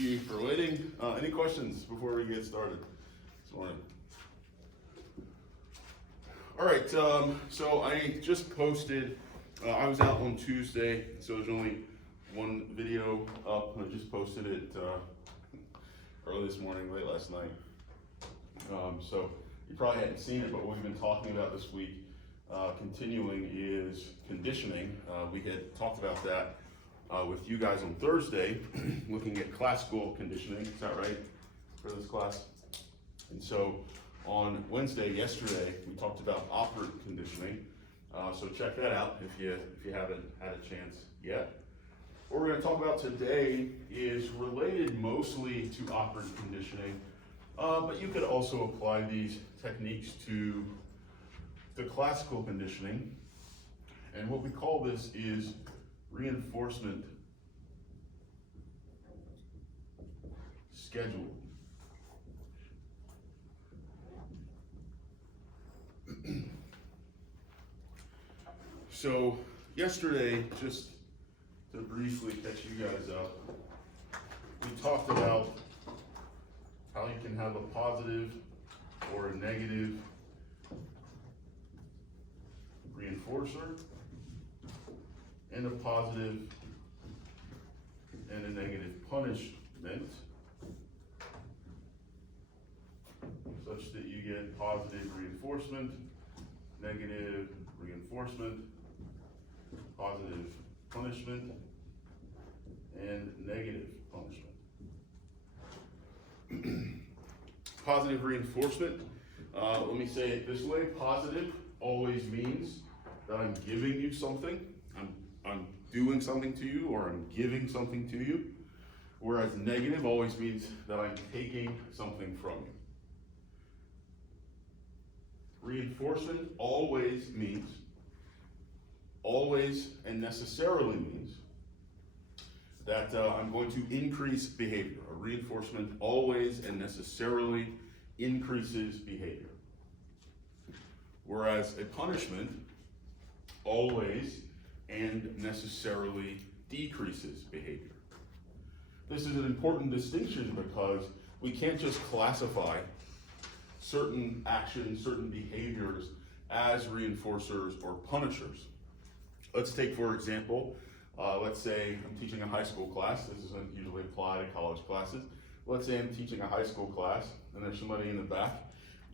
you for waiting. Any questions before we get started this morning? All right, so I just posted, I was out on Tuesday, so there's only one video up. I just posted it early this morning, late last night. So you probably hadn't seen it, but what we've been talking about this week, continuing, is conditioning. We had talked about that with you guys on Thursday, looking at classical conditioning. Is that right for this class? And so on Wednesday, yesterday, we talked about operant conditioning. So check that out if you haven't had a chance yet. What we're going to talk about today is related mostly to operant conditioning, but you could also apply these techniques to the classical conditioning. And what we call this is reinforcement schedule. So yesterday, just to briefly catch you guys up, we talked about how you can have a positive or a negative reinforcer and a positive and a negative punishment, such that you get positive reinforcement, negative reinforcement, positive punishment, and negative punishment. Positive reinforcement, let me say it this way: positive always means that I'm giving you something, I'm doing something to you, or I'm giving something to you, whereas negative always means that I'm taking something from you. Reinforcement always and necessarily means that I'm going to increase behavior. A reinforcement always and necessarily increases behavior. Whereas a punishment always and necessarily decreases behavior. This is an important distinction because we can't just classify certain actions, certain behaviors as reinforcers or punishers. Let's take, for example, let's say I'm teaching a high school class. This doesn't usually apply to college classes. Let's say I'm teaching a high school class and there's somebody in the back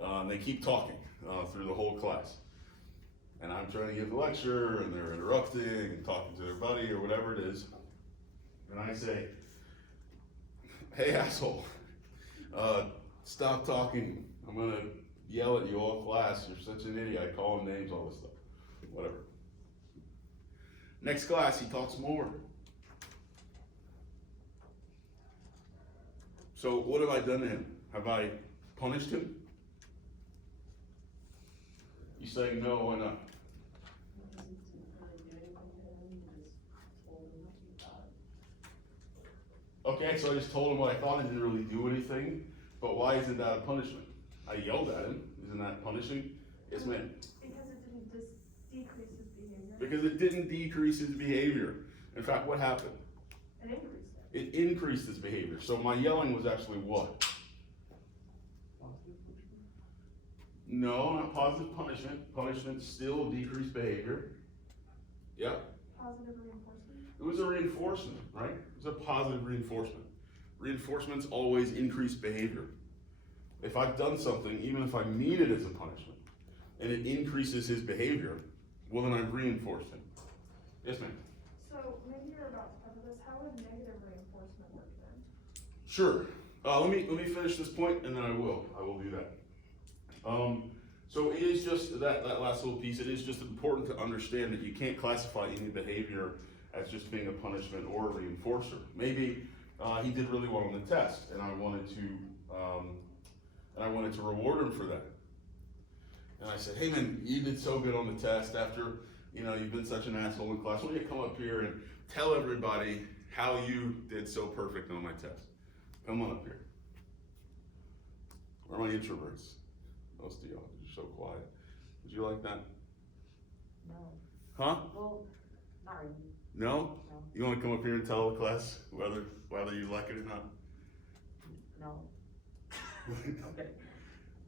and they keep talking through the whole class. And I'm trying to give a lecture and they're interrupting and talking to their buddy or whatever it is. And I say, "Hey asshole, stop talking. I'm gonna yell at you all class. You're such an idiot." I call him names, all this stuff, whatever. Next class, he talks more. So what have I done to him? Have I punished him? You say no, why not? Okay, so I just told him what I thought. I didn't really do anything, but why isn't that a punishment? I yelled at him. Isn't that punishing? Yes, ma'am. Because it didn't decrease his behavior. Because it didn't decrease his behavior. In fact, what happened? It increased it. It increased his behavior. So my yelling was actually what? No, not positive punishment. Punishment still decreased behavior. Yep. Positive reinforcement. It was a reinforcement, right? It was a positive reinforcement. Reinforcements always increase behavior. If I've done something, even if I mean it as a punishment, and it increases his behavior, well then I've reinforced him. Yes, ma'am? So maybe you're about to cover this. How would negative reinforcement work then? Sure. Let me finish this point and then I will do that. So it is just that last little piece, it is just important to understand that you can't classify any behavior as just being a punishment or a reinforcer. Maybe he did really well on the test and I wanted to reward him for that. And I said, "Hey man, you did so good on the test after, you've been such an asshole in class. Why don't you come up here and tell everybody how you did so perfect on my test? Come on up here." Where are my introverts? Most of y'all are so quiet. Would you like that? No. Huh? Well, not really. No? No. You want to come up here and tell the class whether you like it or not? No. Okay.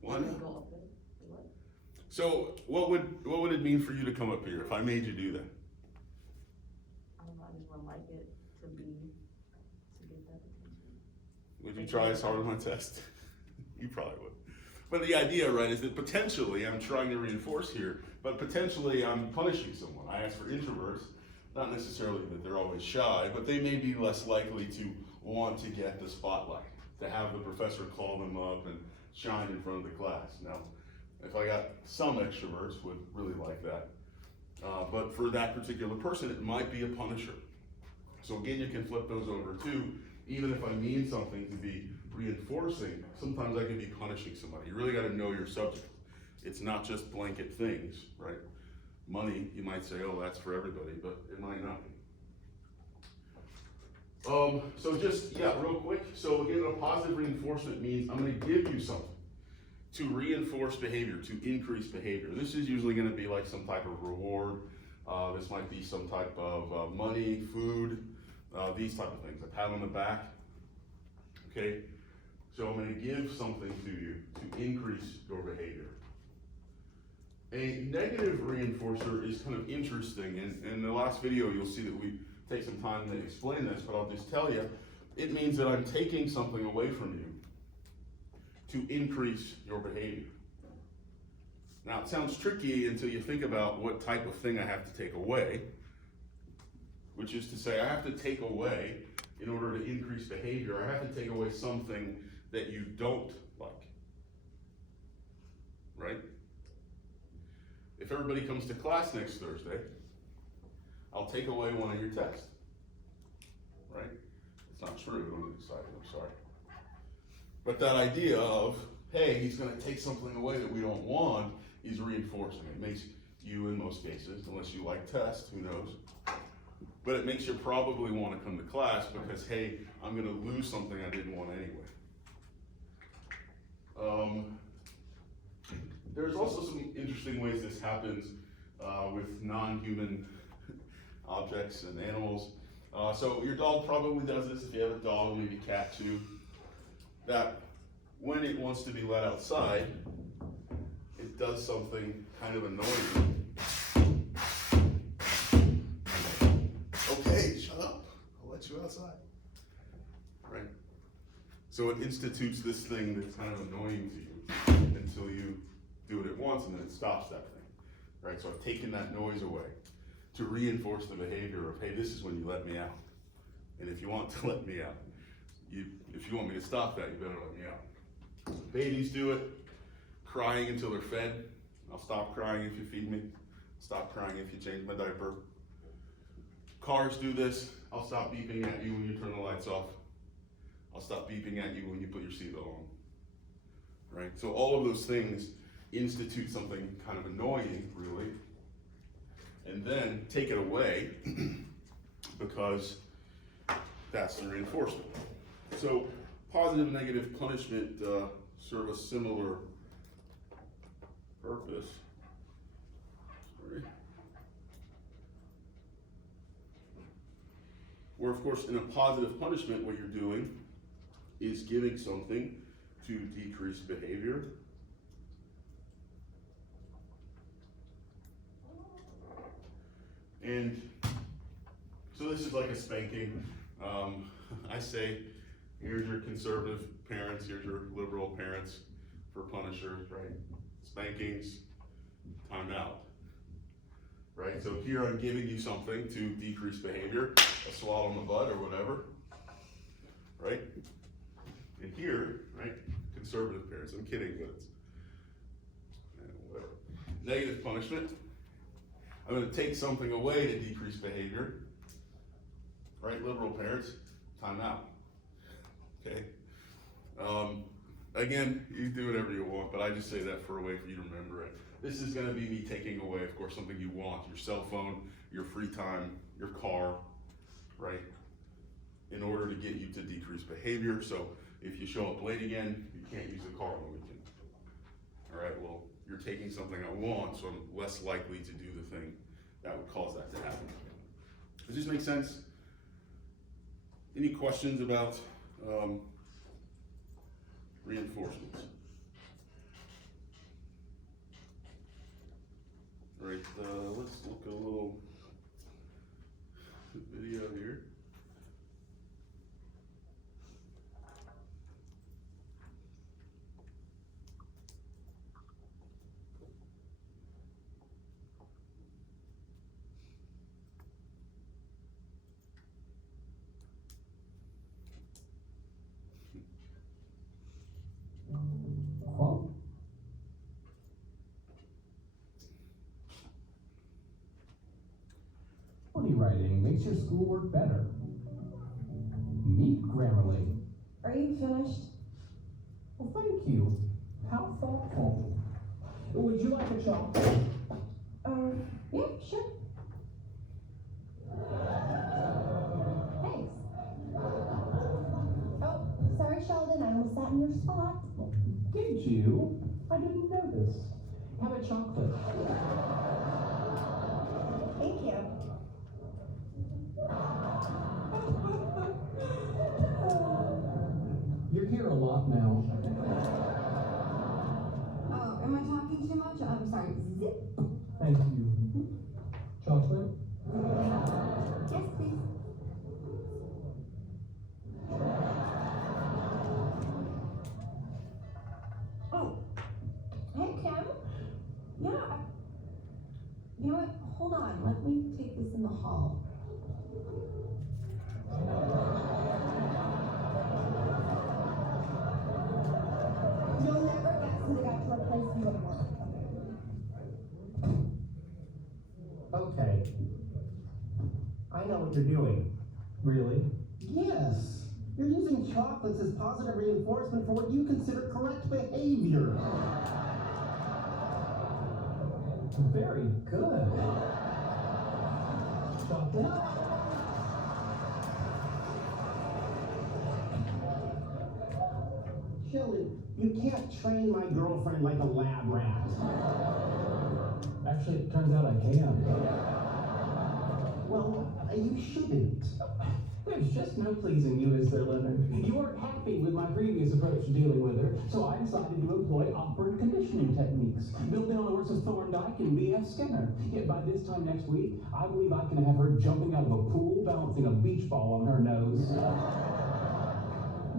Why not? Go up there. What? So what would it mean for you to come up here if I made you do that? I don't know, I just would like it to get that attention. Would you try as hard on my test? You probably would. But the idea, right, is that potentially I'm trying to reinforce here, but potentially I'm punishing someone. I ask for introverts, not necessarily that they're always shy, but they may be less likely to want to get the spotlight, to have the professor call them up and shine in front of the class. Now, if I got some extroverts would really like that. But for that particular person, it might be a punisher. So again, you can flip those over too. Even if I mean something to be reinforcing, sometimes I can be punishing somebody. You really gotta know your subject. It's not just blanket things, right? Money, you might say, oh, that's for everybody, but it might not be. So just, real quick. So again, a positive reinforcement means I'm gonna give you something to reinforce behavior, to increase behavior. This is usually gonna be like some type of reward. This might be some type of money, food, these type of things, a pat on the back, okay? So I'm gonna give something to you to increase your behavior. A negative reinforcer is kind of interesting, and in the last video you'll see that we take some time to explain this, but I'll just tell you, it means that I'm taking something away from you to increase your behavior. Now it sounds tricky until you think about what type of thing I have to take away, which is to say I have to take away in order to increase behavior. I have to take away something that you don't like, right? If everybody comes to class next Thursday, I'll take away one of your tests, right? It's not true, I'm excited, I'm sorry. But that idea of, hey, he's gonna take something away that we don't want, is reinforcing. It makes you, in most cases, unless you like tests, who knows, but it makes you probably wanna come to class because, hey, I'm gonna lose something I didn't want anyway. There's also some interesting ways this happens with non-human objects and animals. So your dog probably does this if you have a dog, maybe a cat too, that when it wants to be let outside, it does something kind of annoying. Okay, shut up, I'll let you outside. Right? So it institutes this thing that's kind of annoying to you until you do it at once and then it stops that thing. Right? So I've taken that noise away to reinforce the behavior of, hey, this is when you let me out. And if you want to let me out, if you want me to stop that, you better let me out. Babies do it, crying until they're fed. I'll stop crying if you feed me. Stop crying if you change my diaper. Cars do this. I'll stop beeping at you when you turn the lights off. I'll stop beeping at you when you put your seatbelt on. Right? So all of those things institute something kind of annoying, really, and then take it away because that's the reinforcement. So positive and negative punishment serve a similar purpose. Sorry. Where, of course, in a positive punishment, what you're doing is giving something to decrease behavior. And so this is like a spanking. I say, here's your conservative parents, here's your liberal parents for punishers, right? Spankings, time out. Right, so here I'm giving you something to decrease behavior, a swallow in the butt or whatever, right? And here, right, conservative parents, I'm kidding, but it's whatever. Negative punishment, I'm gonna take something away to decrease behavior, right, liberal parents, time out, okay? Again, you do whatever you want, but I just say that for a way for you to remember it. This is gonna be me taking away, of course, something you want, your cell phone, your free time, your car, right? In order to get you to decrease behavior. So if you show up late again, you can't use the car on the weekend. All right, well, you're taking something I want, so I'm less likely to do the thing that would cause that to happen. Does this make sense? Any questions about reinforcements. All right, let's look at a little video here. Quote. Quality writing makes your schoolwork better. Meet Grammarly. Are you finished? Well, thank you. How thoughtful. Would you like a chocolate? Yeah, sure. Thanks. Oh, sorry, Sheldon, I almost sat in your spot. Did you? I didn't notice. Have a chocolate. Thank you. You're here a lot now. Oh, am I talking too much? I'm sorry. Zip. Thank you. Chocolate? Yes, please. Oh, hey, Kim. Yeah. You know what? Hold on. Let me take this in the hall. You'll never guess who they got to replace you at work. Okay. I know what you're doing. Really? Yes. You're using chocolates as positive reinforcement for what you consider correct behavior. Very good. Chocolate? Sheldon, you can't train my girlfriend like a lab rat. Actually, it turns out I can. Well, you shouldn't. There's just no pleasing you, is there, Leonard? You weren't happy with my previous approach to dealing with her, so I decided to employ operant conditioning techniques, building on the works of Thorndike and B.F. Skinner. Yet by this time next week, I believe I can have her jumping out of a pool, balancing a beach ball on her nose.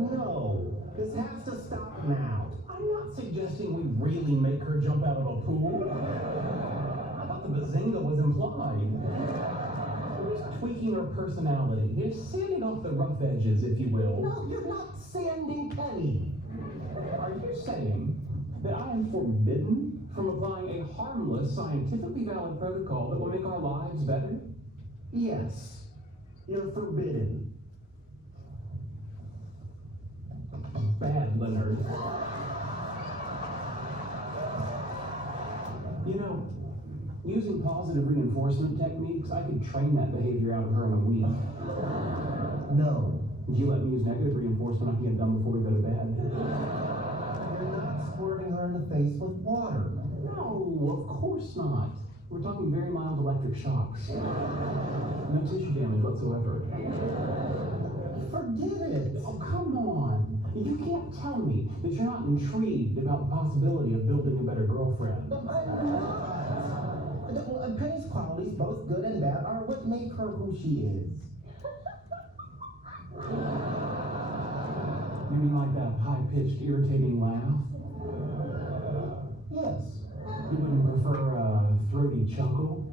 No, this has to stop now. I'm not suggesting we really make her jump out of a pool. I thought the bazinga was implied. We're just tweaking her personality. You're sanding off the rough edges, if you will. No, you're not sanding Penny. Are you saying that I am forbidden from applying a harmless, scientifically valid protocol that will make our lives better? Yes, you're forbidden. Bad, Leonard. You know, using positive reinforcement techniques, I could train that behavior out of her in a week. No, If you let me use negative reinforcement, I can get it done before we go to bed. you're not squirting her in the face with water. No, of course not. We're talking very mild electric shocks. No tissue damage whatsoever. Forget it. Oh, come on. You can't tell me that you're not intrigued about the possibility of building a better girlfriend. I'm not. Penny's qualities, both good and bad, are what make her who she is. You mean like that high-pitched, irritating laugh? Yes. You wouldn't prefer a throaty chuckle?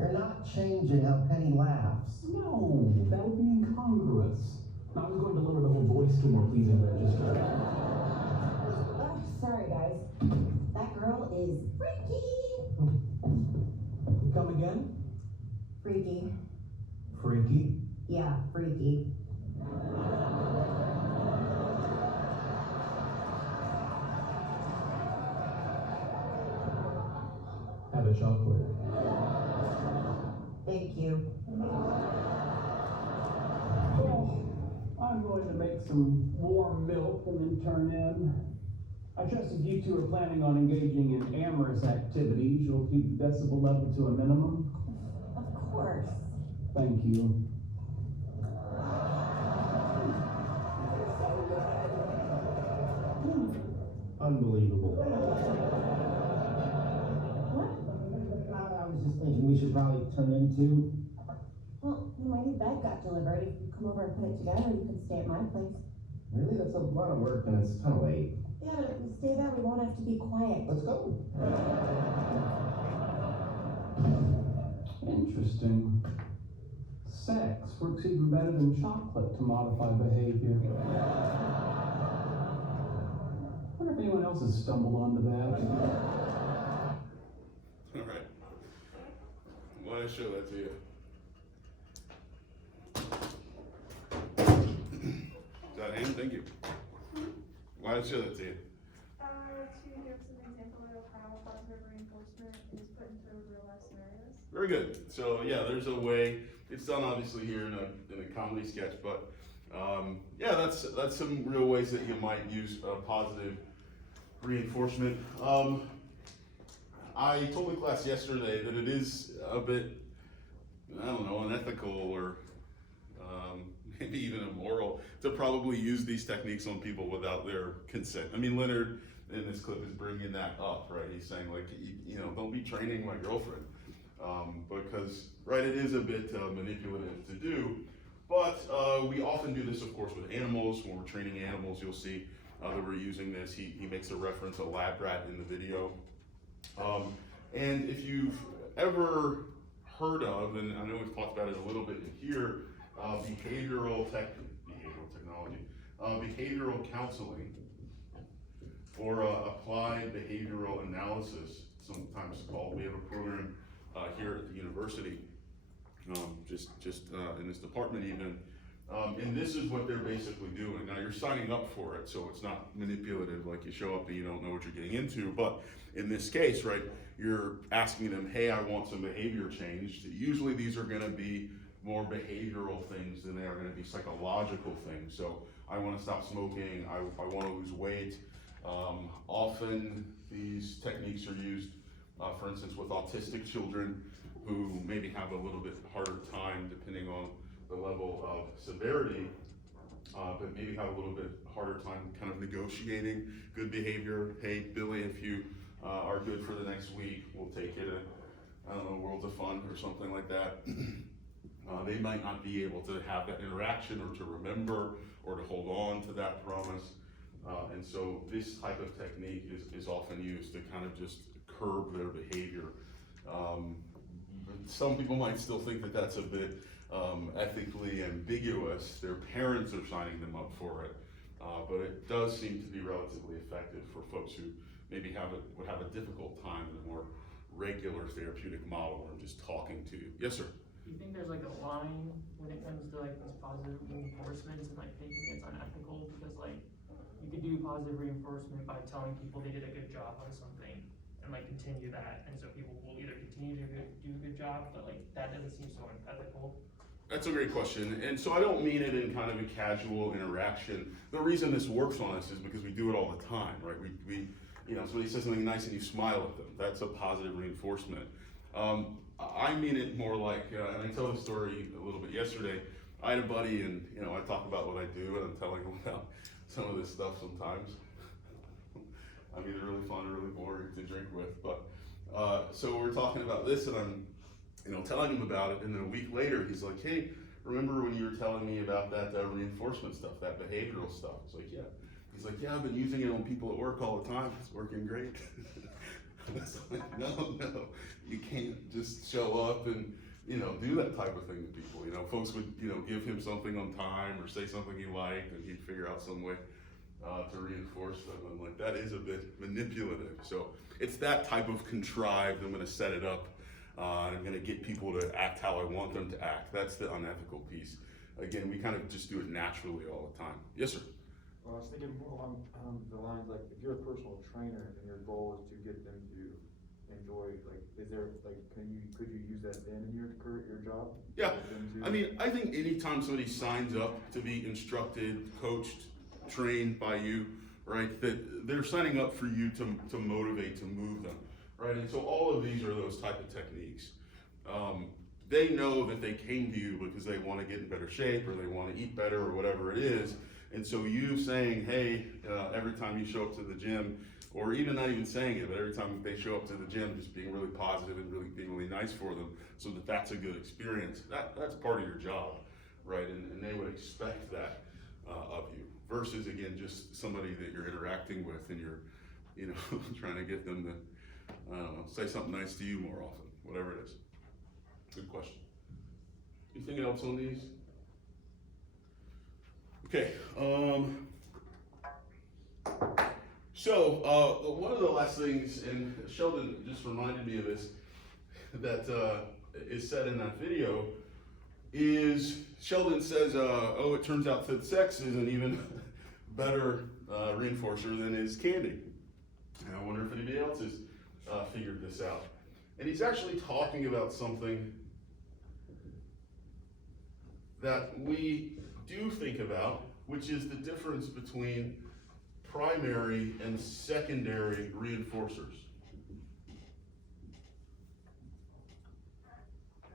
You're not changing how Penny laughs. No, that would be incongruous. I was going to lower the whole voice to a more pleasing register. Oh, sorry, guys. That girl is freaky. Come again? Freaky. Freaky? Yeah, freaky. Have a chocolate. Thank you. Well, I'm going to make some warm milk and then turn in. I trust if you two are planning on engaging in amorous activities, you'll keep the decibel level to a minimum. Of course. Thank you. turn into? Well, my new bed got delivered. If you come over and put it together, you can stay at my place. Really? That's a lot of work and it's kind of late. Yeah, but if we stay there, we won't have to be quiet. Let's go. Interesting. Sex works even better than chocolate to modify behavior. I wonder if anyone else has stumbled onto that. All right. Why don't I show that to you? Is that him? Thank you. Why don't I show that to you? To give some example of how positive reinforcement is put into real life scenarios. Very good. So yeah, there's a way. It's done obviously here in a comedy sketch, but yeah, that's some real ways that you might use positive reinforcement. I told the class yesterday that it is a bit, I don't know, unethical or maybe even immoral to probably use these techniques on people without their consent. I mean, Leonard in this clip is bringing that up, right? He's saying like, you know, don't be training my girlfriend. Because, right, it is a bit manipulative to do, but we often do this, of course, with animals. When we're training animals, you'll see that we're using this. He makes a reference, a lab rat in the video. And if you've ever heard of, and I know we've talked about it a little bit in here, behavioral counseling, or applied behavioral analysis, sometimes called. We have a program here at the university, just in this department even, and this is what they're basically doing. Now you're signing up for it, so it's not manipulative, like you show up and you don't know what you're getting into, but in this case, right, you're asking them, hey, I want some behavior changed. Usually these are gonna be more behavioral things than they are gonna be psychological things. So I wanna stop smoking, I wanna lose weight. Often these techniques are used for instance, with autistic children who maybe have a little bit harder time depending on the level of severity, but maybe have a little bit harder time kind of negotiating good behavior. Hey, Billy, if you are good for the next week, we'll take you to, I don't know, Worlds of Fun or something like that. They might not be able to have that interaction or to remember or to hold on to that promise. And so this type of technique is often used to kind of just curb their behavior. Some people might still think that that's a bit ethically ambiguous. Their parents are signing them up for it, but it does seem to be relatively effective for folks who maybe would have a difficult time in a more regular therapeutic model where I'm just talking to you. Yes, sir. Do you think there's like a line when it comes to like these positive reinforcements and like thinking it's unethical? Because like you could do positive reinforcement by telling people they did a good job on something and like continue that, and so people will either continue to do a good job, but like that doesn't seem so unethical. That's a great question, and so I don't mean it in kind of a casual interaction. The reason this works on us is because we do it all the time, right? We you know, somebody says something nice and you smile at them. That's a positive reinforcement. I mean it more like, and I tell the story a little bit yesterday. I had a buddy, and you know, I talk about what I do, and I'm telling him about some of this stuff sometimes. I'm either really fun or really boring to drink with, but so we're talking about this, and I'm, you know, telling him about it, and then a week later, he's like, "Hey, remember when you were telling me about that reinforcement stuff, that behavioral stuff?" It's like, "Yeah." He's like, "Yeah, I've been using it on people at work all the time. It's working great." I was like, no, you can't just show up and, you know, do that type of thing to people. You know, folks would, you know, give him something on time or say something he liked, and he'd figure out some way to reinforce them. And like, that is a bit manipulative. So it's that type of contrived, I'm gonna set it up, and I'm gonna get people to act how I want them to act. That's the unethical piece. Again, we kind of just do it naturally all the time. Yes, sir. Well, I was thinking more along the lines, like, if you're a personal trainer and your goal is to get them to enjoy, like, is there, like, could you use that then in your job? Yeah, I mean, I think anytime somebody signs up to be instructed, coached, trained by you, right, that they're signing up for you to motivate, to move them, right? And so all of these are those type of techniques. They know that they came to you because they want to get in better shape or they want to eat better or whatever it is. And so you saying, hey, every time you show up to the gym, or even not even saying it, but every time they show up to the gym, just being really positive and really being really nice for them, so that that's a good experience. That's part of your job, right? And they would expect that of you. Versus again, just somebody that you're interacting with and you're, trying to get them to say something nice to you more often, whatever it is. Good question. Anything else on these? Okay. So one of the last things, and Sheldon just reminded me of this, that is said in that video, is Sheldon says, oh, it turns out that sex is an even better reinforcer than is candy. And I wonder if anybody else has figured this out. And he's actually talking about something that we do think about, which is the difference between primary and secondary reinforcers.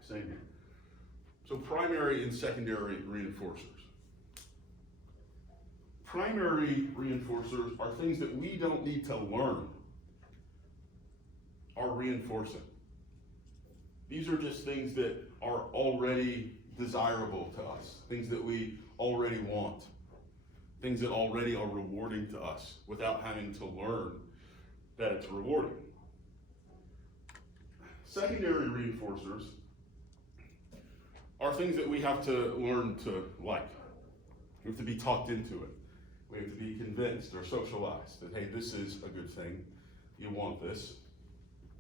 Same here. So primary and secondary reinforcers. Primary reinforcers are things that we don't need to learn are reinforcing. These are just things that are already desirable to us, things that we already want, things that already are rewarding to us without having to learn that it's rewarding. Secondary reinforcers are things that we have to learn to like. We have to be talked into it. We have to be convinced or socialized that, hey, this is a good thing. You want this.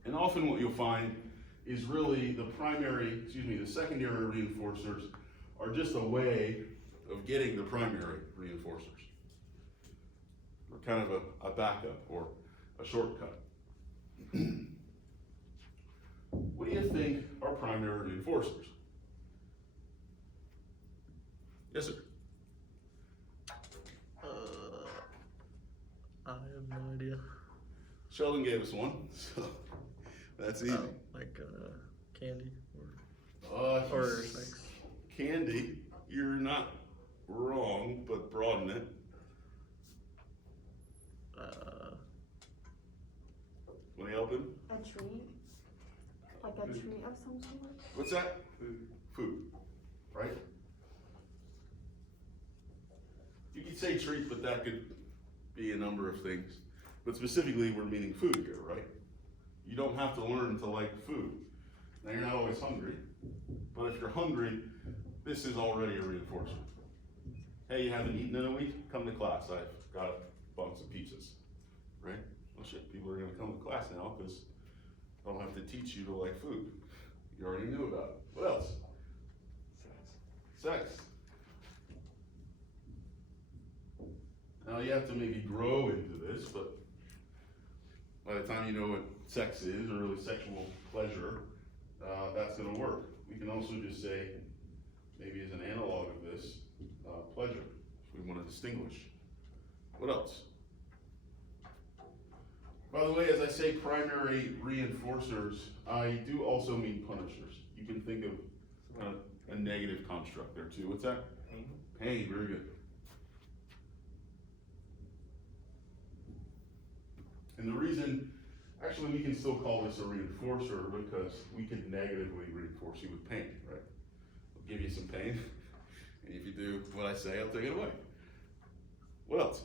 And often what you'll find is really the secondary reinforcers are just a way of getting the primary reinforcers. Or kind of a backup or a shortcut. What do you think are primary reinforcers? Yes, sir. I have no idea. Sheldon gave us one, so that's easy. Like candy or sex. Candy. You're not wrong, but broaden it. Want to help him? A treat? Like a treat of some sort? What's that? Food, right? You could say treat, but that could be a number of things. But specifically, we're meaning food here, right? You don't have to learn to like food. Now, you're not always hungry, but if you're hungry, this is already a reinforcer. Hey, you haven't eaten in a week? Come to class. I've got a bunch of pizzas, right? Well, shit, people are going to come to class now because I don't have to teach you to like food. You already knew about it. What else? Sex. Now, you have to maybe grow into this, but by the time you know what sex is, or really sexual pleasure, that's going to work. We can also just say, maybe as an analog of this, pleasure, if we want to distinguish. What else? By the way, as I say primary reinforcers, I do also mean punishers. You can think of a negative construct there too. What's that? Pain. Pain, very good. And the reason, actually we can still call this a reinforcer because we can negatively reinforce you with pain, right? I'll give you some pain, and if you do what I say, I'll take it away. What else?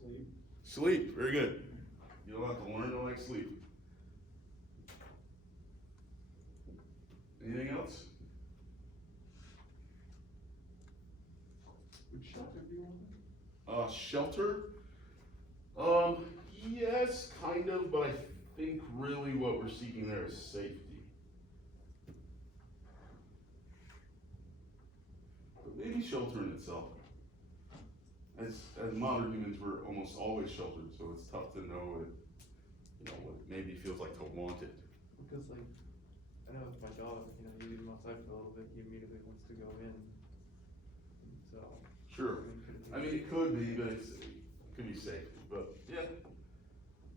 Sleep. Sleep, very good. You don't have to learn to like sleep. Anything else? Would shelter be one? Shelter? Yes, kind of, but I think really what we're seeking there is safety. But maybe shelter in itself. As modern humans, we're almost always sheltered, so it's tough to know what it maybe feels like to want it. Because like, I know with my dog, you leave him outside for a little bit, he immediately wants to go in. So. Sure. I mean, it could be, but it could be safety, but yeah.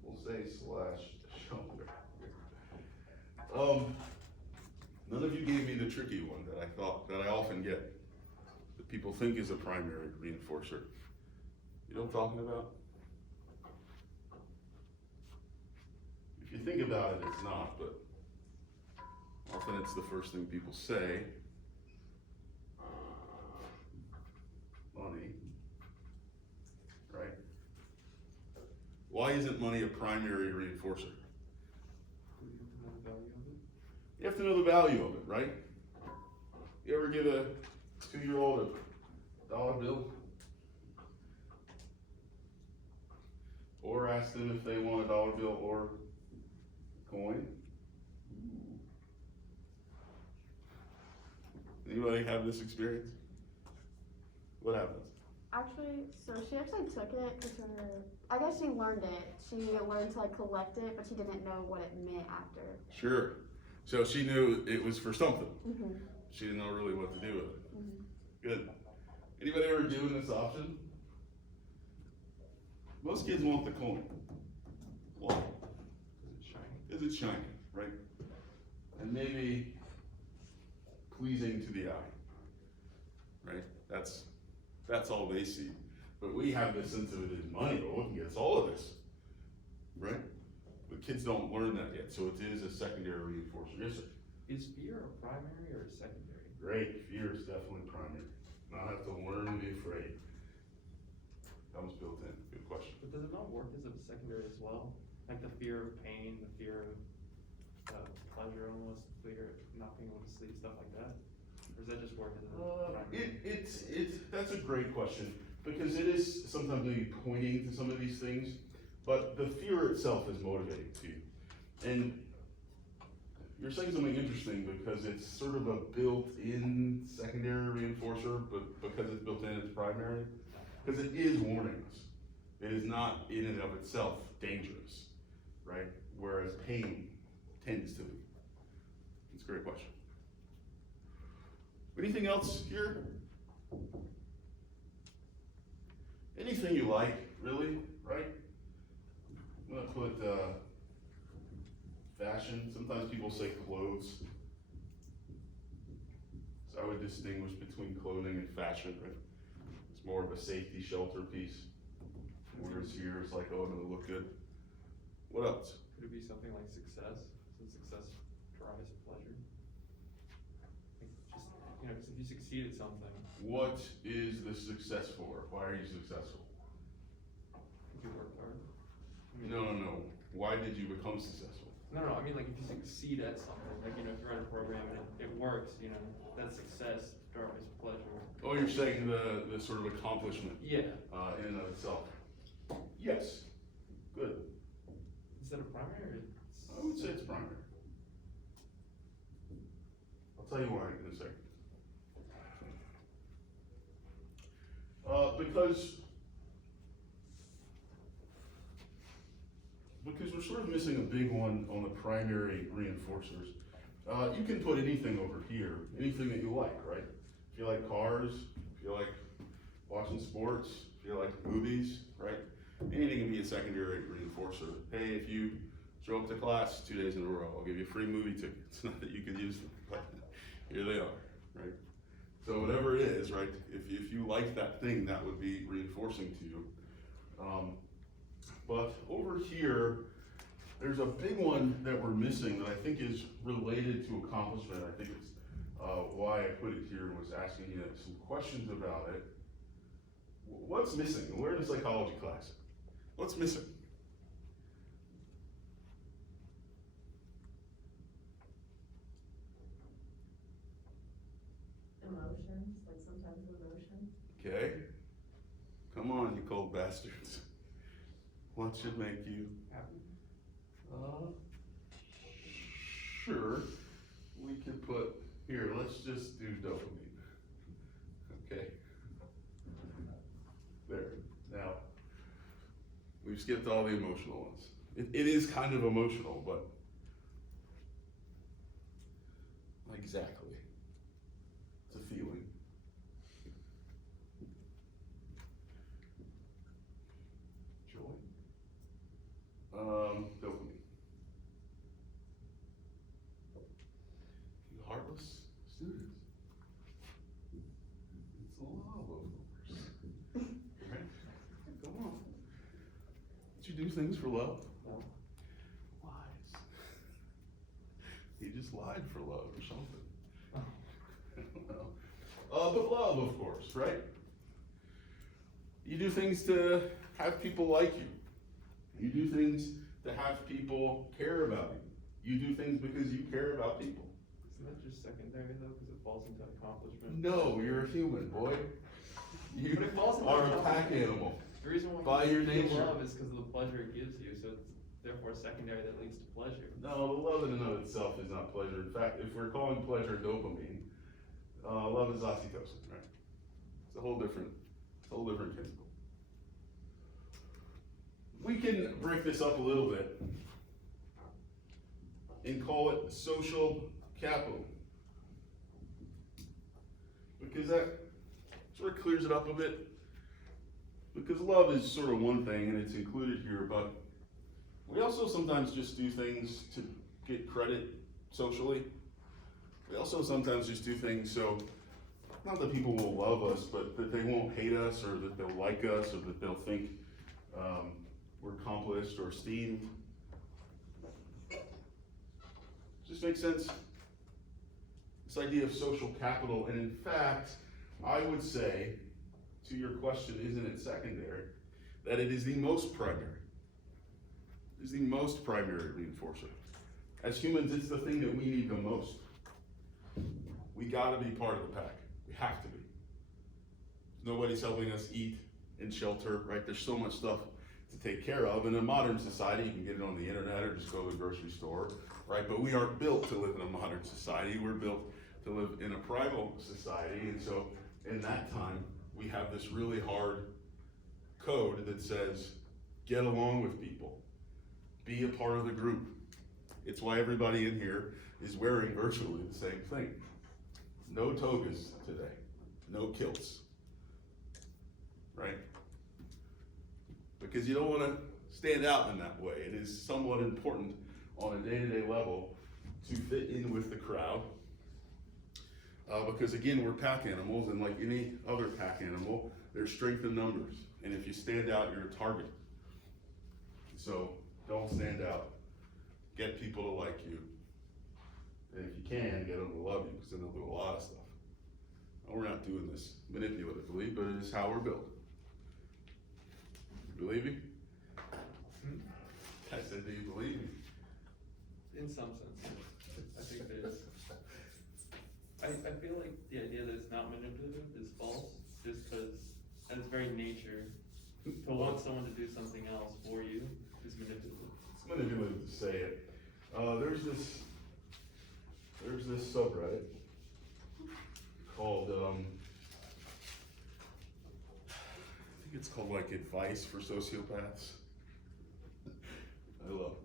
We'll say /shelter. None of you gave me the tricky one that I often get. The people think is a primary reinforcer. You know what I'm talking about? If you think about it, it's not, but often it's the first thing people say. Money, right? Why isn't money a primary reinforcer? Do you have to know the value of it? You have to know the value of it, right? You ever give a 2-year-old a dollar bill? Or ask them if they want a dollar bill or a coin? Anybody have this experience? What happens? Actually, so she actually took it because I guess she learned it. She learned to like collect it, but she didn't know what it meant after. Sure. So she knew it was for something. Mm-hmm. She didn't know really what to do with it. Mm-hmm. Good. Anybody ever doing this option? Most kids want the coin. Why? Is it shiny? Because it's shiny, right? And maybe pleasing to the eye, right? That's all they see. But we have this sense of it is money. Oh, we can get us all of this, right? But kids don't learn that yet, so it is a secondary reinforcer. Yes, sir. Is fear a primary or a secondary? Great. Fear is definitely primary. Now I have to learn to be afraid. That was built in. Good question. But does it not work as a secondary as well? Like the fear of pain, the fear of pleasure almost, fear of not being able to sleep, stuff like that? Or does that just work as a primary? That's a great question, because it is sometimes maybe pointing to some of these things, but the fear itself is motivating to you. And you're saying something interesting because it's sort of a built-in secondary reinforcer, but because it's built in, it's primary. Because it is warning us. It is not in and of itself dangerous, right? Whereas pain tends to be. It's a great question. Anything else here? Anything you like, really, right? I'm gonna put fashion. Sometimes people say clothes. So I would distinguish between clothing and fashion, right? It's more of a safety shelter piece. Whereas here it's like, oh, I'm gonna look good. What else? Could it be something like success? Since success drives pleasure? Like just, because if you succeed at something, What is the success for? Why are you successful? if you work hard. No. Why did you become successful? No, I mean like if you succeed at something, like if you run a program and it works, that's success drives pleasure. Oh, you're saying the sort of accomplishment Yeah. in and of itself. Yes. Good. Is that a primary? I would say it's primary. I'll tell you why in a second. Because we're sort of missing a big one on the primary reinforcers. You can put anything over here, anything that you like, right? If you like cars, if you like watching sports, if you like movies, right? Anything can be a secondary reinforcer. Hey, if you show up to class 2 days in a row, I'll give you free movie tickets. Not that you could use them, but here they are, right? So whatever it is, right? If you like that thing, that would be reinforcing to you. But over here, there's a big one that we're missing that I think is related to accomplishment. I think it's why I put it here and was asking you some questions about it. What's missing? We're in a psychology class. What's missing? Emotions, like some type of emotion. Okay. Come on, you cold bastards. What should make you Happy? Sure. We could put here, let's just do dopamine. Okay. There. Now, we've skipped all the emotional ones. It is kind of emotional, but not exactly. It's a feeling. Joy. Dopamine. You heartless students. It's a lie. you do things for love? No. Lies. He just lied for love or something. I don't know. But love, of course, right? You do things to have people like you. You do things to have people care about you. You do things because you care about people. Isn't that just secondary though, because it falls into accomplishment? No, you're a human, boy. You But it falls into are a pack accomplishment. animal. The reason why By your you feel nature. love is because of the pleasure it gives you, so it's therefore secondary that leads to pleasure. No, the love in and of itself is not pleasure. In fact, if we're calling pleasure dopamine, love is oxytocin, right? It's a whole different chemical. We can break this up a little bit and call it social capital, because that sort of clears it up a bit. Because love is sort of one thing and it's included here, but we also sometimes just do things to get credit socially. We also sometimes just do things so, not that people will love us, but that they won't hate us, or that they'll like us, or that they'll think we're accomplished or esteemed. Just makes sense? This idea of social capital, and in fact, I would say, to your question, isn't it secondary, that it is the most primary. It is the most primary reinforcer. As humans, it's the thing that we need the most. We gotta be part of the pack. We have to be. Nobody's helping us eat and shelter, right? There's so much stuff to take care of. In a modern society, you can get it on the internet or just go to the grocery store, right? But we aren't built to live in a modern society. We're built to live in a primal society. And so in that time, we have this really hard code that says, get along with people, be a part of the group. It's why everybody in here is wearing virtually the same thing. No togas today, no kilts, right? Because you don't want to stand out in that way. It is somewhat important on a day-to-day level to fit in with the crowd. Because again, we're pack animals, and like any other pack animal, there's strength in numbers. And if you stand out, you're a target. So don't stand out. Get people to like you. And if you can, get them to love you, because then they'll do a lot of stuff. And we're not doing this manipulatively, but it is how we're built. You believe me? I said, do you believe me? In some sense, I think it is. I feel like the idea that it's not manipulative is false, just because at its very nature, to want someone to do something else for you is manipulative. It's manipulative to say it. There's this subreddit called, I think it's called like Advice for Sociopaths. I love it.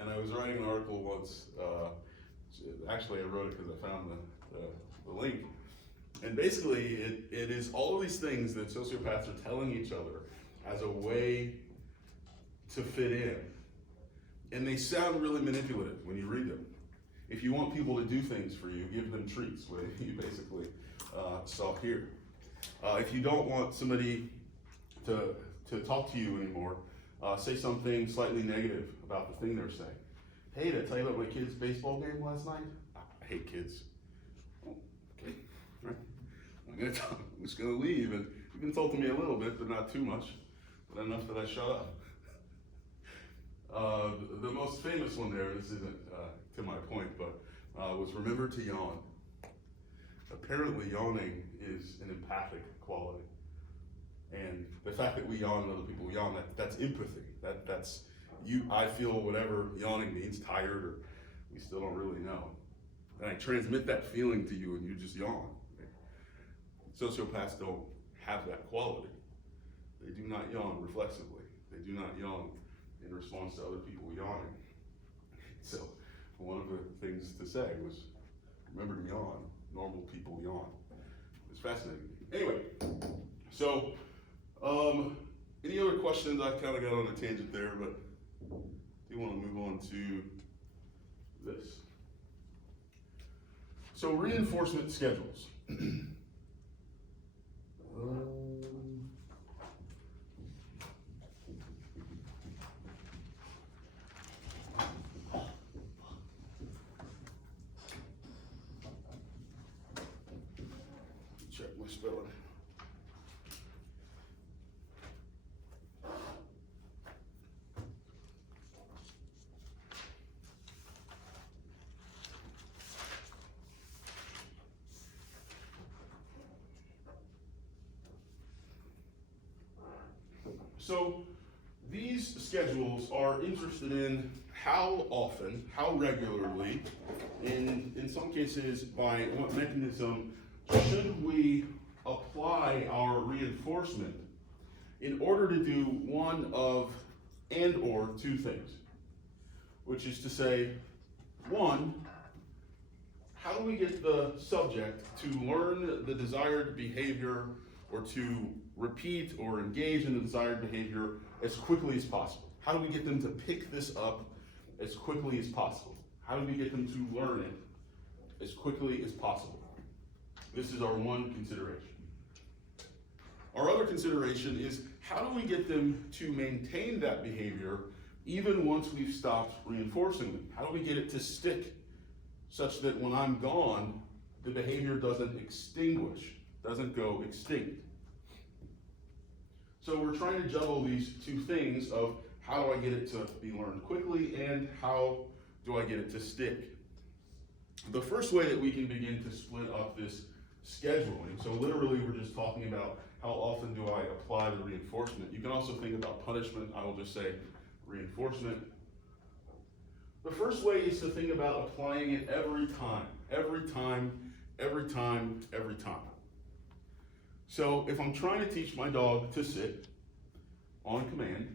And I was writing an article once, actually I wrote it because I found the link. And basically it is all of these things that sociopaths are telling each other as a way to fit in. And they sound really manipulative when you read them. If you want people to do things for you, give them treats, what you basically saw here. If you don't want somebody to talk to you anymore, say something slightly negative about the thing they're saying. Hey, did I tell you about my kid's baseball game last night? I hate kids. Oh, okay, right. I'm just gonna leave, and you've insulted me a little bit, but not too much, but enough that I shut up. The most famous one there, this isn't to my point, but was remember to yawn. Apparently yawning is an empathic quality. And the fact that we yawn and other people yawn, that's empathy. That's I feel whatever yawning means, tired, or we still don't really know. And I transmit that feeling to you and you just yawn. Sociopaths don't have that quality. They do not yawn reflexively. They do not yawn in response to other people yawning. So one of the things to say was, remember to yawn. Normal people yawn. It's fascinating. Anyway, so any other questions? I kind of got on a tangent there, but do you want to move on to this? So reinforcement schedules. my spelling. So these schedules are interested in how often, how regularly, in some cases by what mechanism should we apply our reinforcement in order to do one of and or two things, which is to say, one, how do we get the subject to learn the desired behavior or to repeat or engage in the desired behavior as quickly as possible? How do we get them to pick this up as quickly as possible? How do we get them to learn it as quickly as possible? This is our one consideration. Our other consideration is how do we get them to maintain that behavior even once we've stopped reinforcing them? How do we get it to stick such that when I'm gone, the behavior doesn't extinguish, doesn't go extinct? So we're trying to juggle these two things of how do I get it to be learned quickly and how do I get it to stick? The first way that we can begin to split up this scheduling, so literally we're just talking about how often do I apply the reinforcement. You can also think about punishment. I will just say reinforcement. The first way is to think about applying it every time, every time, every time, every time. So if I'm trying to teach my dog to sit on command,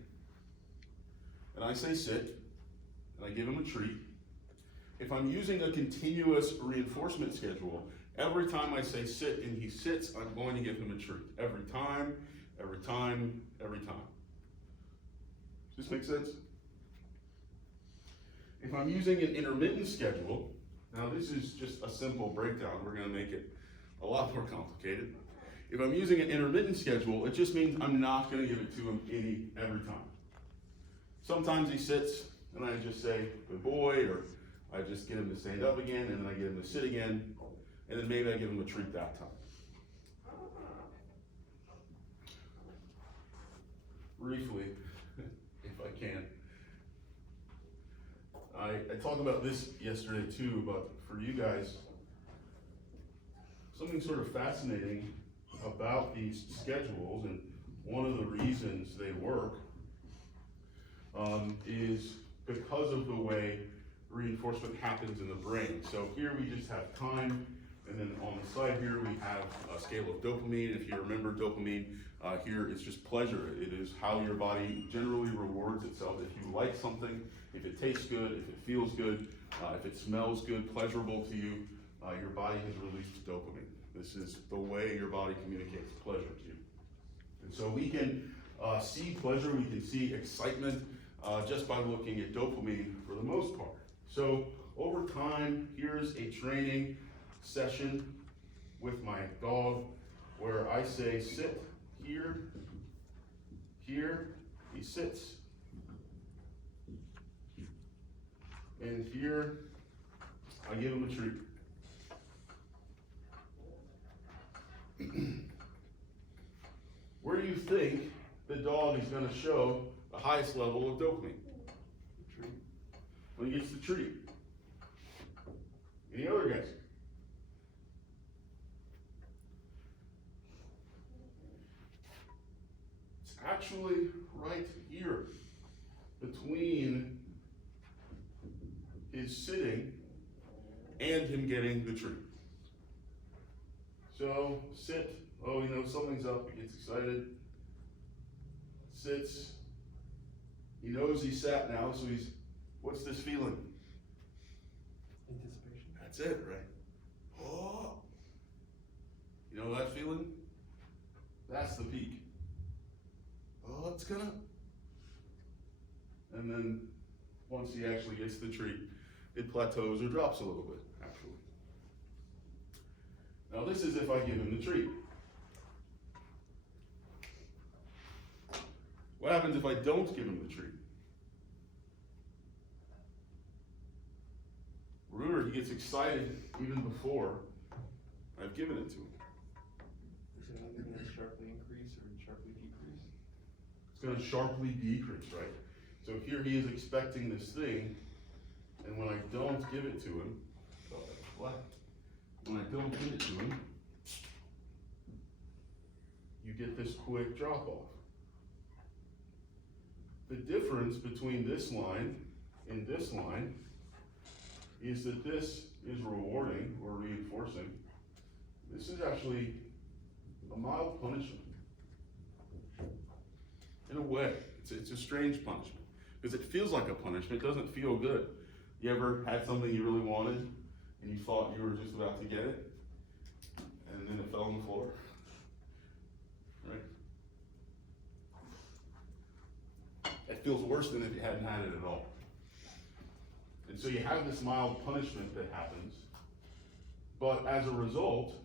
and I say sit, and I give him a treat, if I'm using a continuous reinforcement schedule, every time I say sit and he sits, I'm going to give him a treat. Every time, every time, every time. Does this make sense? If I'm using an intermittent schedule, now this is just a simple breakdown, we're going to make it a lot more complicated. If I'm using an intermittent schedule, it just means I'm not going to give it to him every time. Sometimes he sits and I just say, good boy, or I just get him to stand up again, and then I get him to sit again, and then maybe I give him a treat that time. Briefly, if I can. I talked about this yesterday too, but for you guys, something sort of fascinating about these schedules, and one of the reasons they work is because of the way reinforcement happens in the brain. So here we just have time, and then on the side here we have a scale of dopamine. If you remember dopamine, here it's just pleasure. It is how your body generally rewards itself. If you like something, if it tastes good, if it feels good, if it smells good, pleasurable to you, your body has released dopamine. This is the way your body communicates pleasure to you. And so we can see pleasure, we can see excitement just by looking at dopamine for the most part. So over time, here's a training session with my dog where I say sit here, here, he sits, and here I give him a treat. Where do you think the dog is going to show the highest level of dopamine? Treat. When he gets the treat. Any other guess? It's actually right here between his sitting and him getting the treat. So, sit. Oh, he knows something's up. He gets excited. Sits. He knows he sat now, so he's, what's this feeling? Anticipation. That's it, right? Oh. You know that feeling? That's the peak. Oh, it's gonna. And then once he actually gets the treat, it plateaus or drops a little bit, actually. Now this is if I give him the treat. What happens if I don't give him the treat? Remember, he gets excited even before I've given it to him. So either gonna sharply increase or sharply decrease? It's gonna sharply decrease, right? So here he is expecting this thing, and when I don't give it to him, when I don't give it to him, you get this quick drop off. The difference between this line and this line is that this is rewarding or reinforcing. This is actually a mild punishment. In a way, it's a strange punishment because it feels like a punishment. It doesn't feel good. You ever had something you really wanted and you thought you were just about to get it and then it fell on the floor? Right? It feels worse than if you hadn't had it at all. And so you have this mild punishment that happens, but as a result,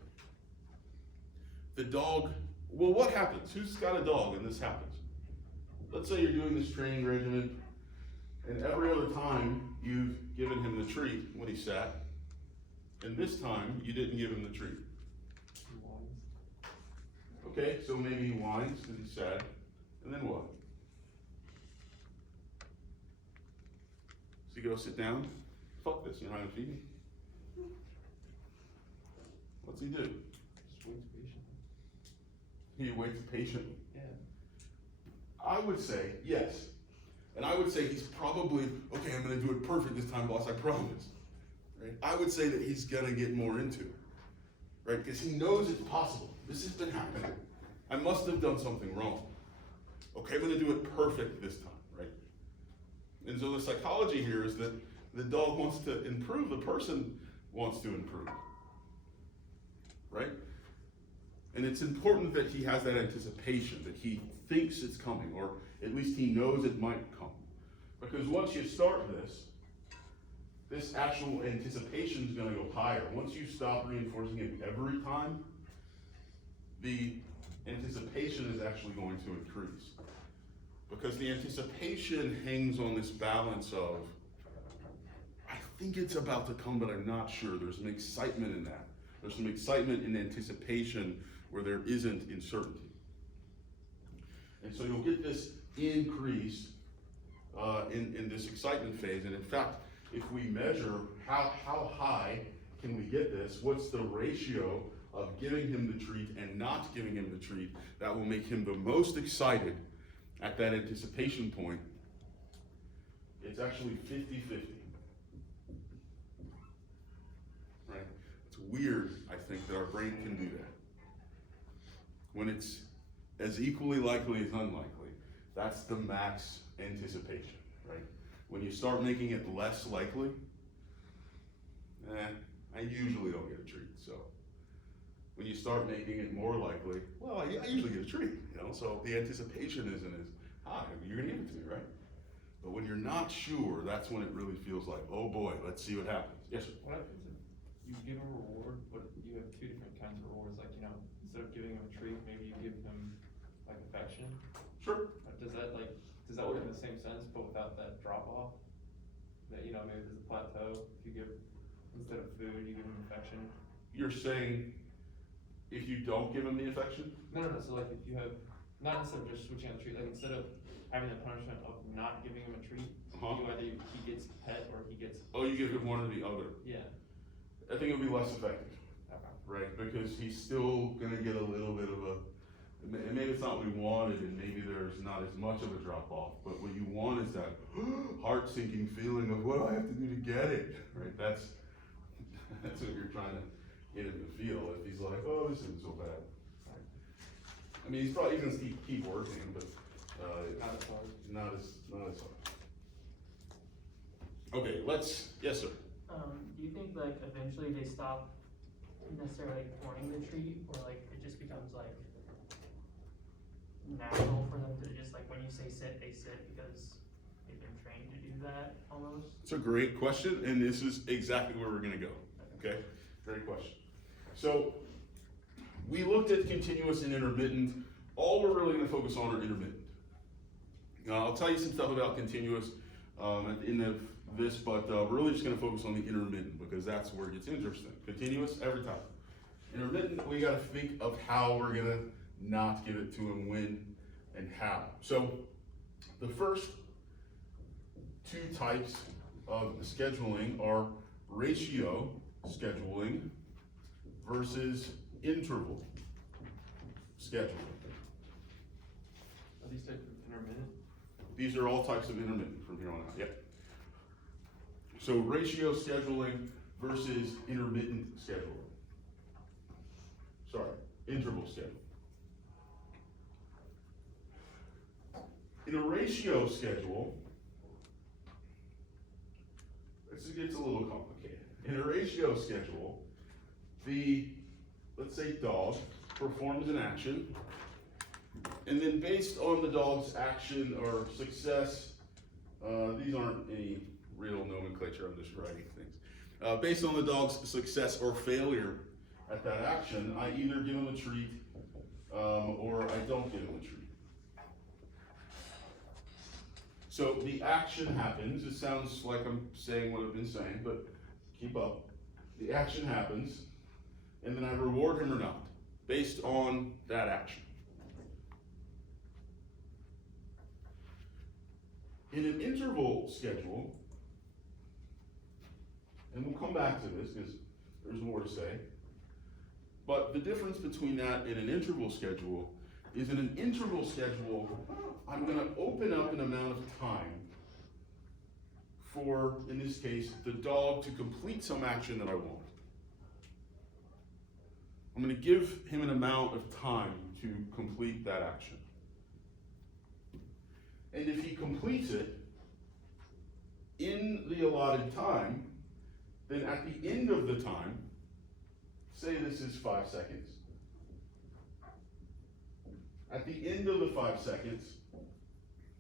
the dog, well, what happens? Who's got a dog and this happens? Let's say you're doing this training regimen, and every other time you've given him the treat when he sat, and this time you didn't give him the treat. He whines. Okay, so maybe he whines because he's sad, and then what? So you go sit down, fuck this, you're not gonna feed me? What's he do? Just waits patiently. He waits patiently. Yeah. I would say yes. And I would say he's probably, okay, I'm gonna do it perfect this time, boss, I promise. Right? I would say that he's gonna get more into it, right? Because he knows it's possible. This has been happening. I must have done something wrong. Okay, I'm gonna do it perfect this time, right? And so the psychology here is that the dog wants to improve, the person wants to improve, right? And it's important that he has that anticipation, that he thinks it's coming, or at least he knows it might come. Because once you start this actual anticipation is gonna go higher. Once you stop reinforcing it every time, the anticipation is actually going to increase. Because the anticipation hangs on this balance of, I think it's about to come, but I'm not sure. There's some excitement in that. There's some excitement in anticipation where there isn't in certainty. And so you'll get this increase in this excitement phase. And in fact, if we measure how high can we get this, what's the ratio of giving him the treat and not giving him the treat that will make him the most excited at that anticipation point, it's actually 50-50. Right? It's weird, I think, that our brain can do that. When it's as equally likely as unlikely, that's the max anticipation, right? When you start making it less likely, I usually don't get a treat, so. When you start making it more likely, well, I usually get a treat, you know? So the anticipation isn't as high, you're gonna give it to me, right? But when you're not sure, that's when it really feels like, oh boy, let's see what happens. Yes, sir? What happens if you give a reward, but you have two different kinds of rewards, like, you know, instead of giving him a treat, maybe you give him like affection? Sure. Does that work in the same sense, but without that drop off? That, you know, maybe there's a plateau, if you give, instead of food, you give him affection? You're saying if you don't give him the affection? No, so like if you have, not instead of just switching on the treat, like instead of having the punishment of not giving him a treat, you either he gets pet or he gets. Oh, you give him one or the other. Yeah. I think it would be less effective. Okay. Right, because he's still gonna get a little bit of a, and maybe it's not what we wanted, and maybe there's not as much of a drop off, but what you want is that heart sinking feeling of what do I have to do to get it, right? That's what you're trying to get him to feel. If he's like, oh, this isn't so bad. Right? I mean, he's probably gonna keep working, but Not as hard. not as hard. Okay, yes, sir. Do you think like eventually they stop necessarily wanting the treat, or like it just becomes like natural for them to just like when you say sit, they sit because they've been trained to do that almost? It's a great question, and this is exactly where we're gonna go, okay? Great question. So, we looked at continuous and intermittent. All we're really gonna focus on are intermittent. Now, I'll tell you some stuff about continuous at the end of this, but we're really just gonna focus on the intermittent because that's where it gets interesting. Continuous, every time. Intermittent, we gotta think of how we're gonna not give it to him, when and how. So the first two types of scheduling are ratio scheduling versus interval scheduling. Are these types of intermittent? These are all types of intermittent from here on out, yep. So ratio scheduling versus intermittent scheduling. Sorry, interval scheduling. In a ratio schedule, this gets a little complicated. In a ratio schedule, let's say dog performs an action, and then based on the dog's action or success, these aren't any real nomenclature, I'm just writing things. Based on the dog's success or failure at that action, I either give him a treat or I don't give him a treat. So the action happens. It sounds like I'm saying what I've been saying, but keep up. The action happens, and then I reward him or not, based on that action. In an interval schedule, and we'll come back to this because there's more to say, but the difference between that and an interval schedule is in an interval schedule, I'm gonna open up an amount of time for, in this case, the dog to complete some action that I want. I'm gonna give him an amount of time to complete that action. And if he completes it in the allotted time, then at the end of the time, say this is 5 seconds. At the end of the 5 seconds,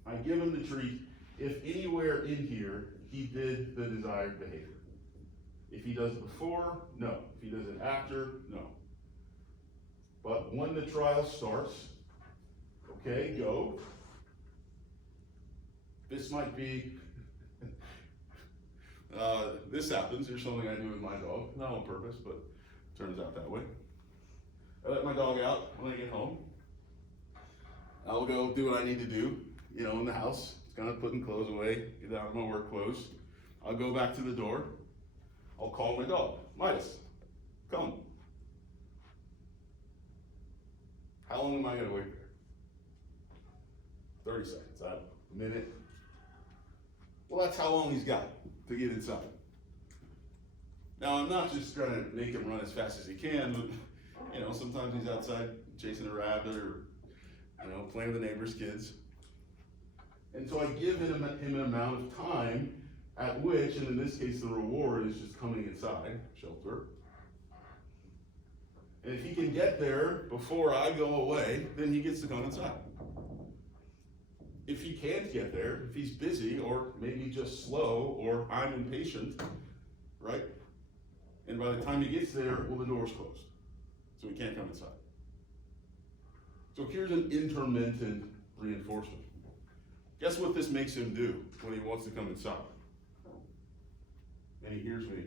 I give him the treat if anywhere in here he did the desired behavior. If he does it before, no. If he does it after, no. But when the trial starts, okay, go. This might be, this happens. Here's something I do with my dog, not on purpose, but it turns out that way. I let my dog out when I get home. I'll go do what I need to do, in the house. It's kind of putting clothes away, get out of my work clothes. I'll go back to the door. I'll call my dog, Midas, come. How long am I gonna wait there? 30 seconds, a minute. Well, that's how long he's got to get inside. Now, I'm not just trying to make him run as fast as he can, but sometimes he's outside chasing a rabbit or playing with the neighbor's kids. And so I give him an amount of time at which, and in this case the reward is just coming inside, shelter. And if he can get there before I go away, then he gets to come inside. If he can't get there, if he's busy or maybe just slow or I'm impatient, right? And by the time he gets there, well, the door's closed. So he can't come inside. So here's an intermittent reinforcement. Guess what this makes him do when he wants to come inside? And he hears me,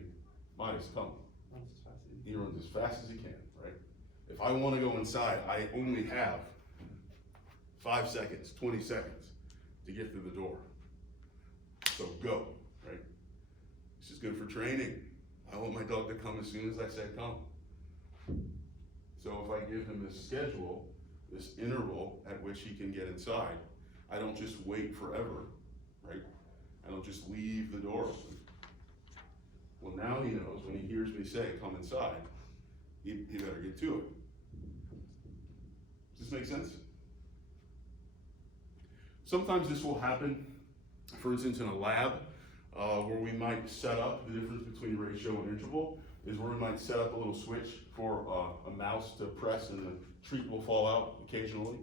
Midas, come. He runs as fast as he can, right? If I want to go inside, I only have 5 seconds, 20 seconds to get through the door. So go, right? This is good for training. I want my dog to come as soon as I say come. So if I give him this schedule, this interval at which he can get inside, I don't just wait forever, right? I don't just leave the door open. Well, now he knows when he hears me say, come inside, he better get to it. Does this make sense? Sometimes this will happen, for instance, in a lab, where we might set up the difference between ratio and interval, is where we might set up a little switch for a mouse to press and the treat will fall out occasionally.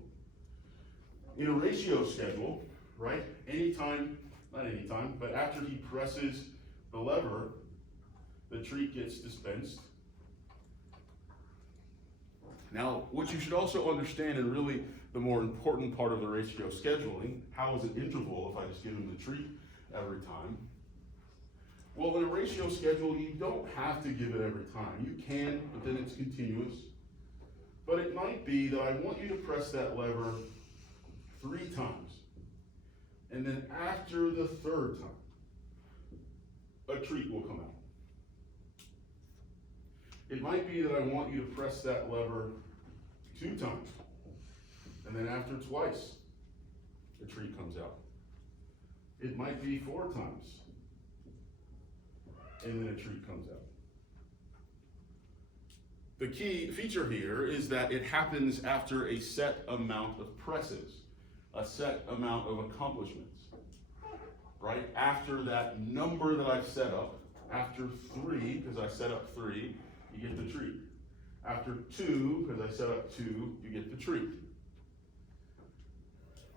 In a ratio schedule, right, not anytime, but after he presses the lever, the treat gets dispensed. Now, what you should also understand, and really the more important part of the ratio scheduling, how is an interval if I just give him the treat every time? Well, in a ratio schedule, you don't have to give it every time. You can, but then it's continuous. But it might be that I want you to press that lever 3 times. And then after the 3rd time, a treat will come out. It might be that I want you to press that lever 2 times. And then after twice, a treat comes out. It might be 4 times. And then a treat comes out. The key feature here is that it happens after a set amount of presses, a set amount of accomplishments, right? After that number that I've set up, after 3, because I set up 3, you get the treat. After 2, because I set up 2, you get the treat.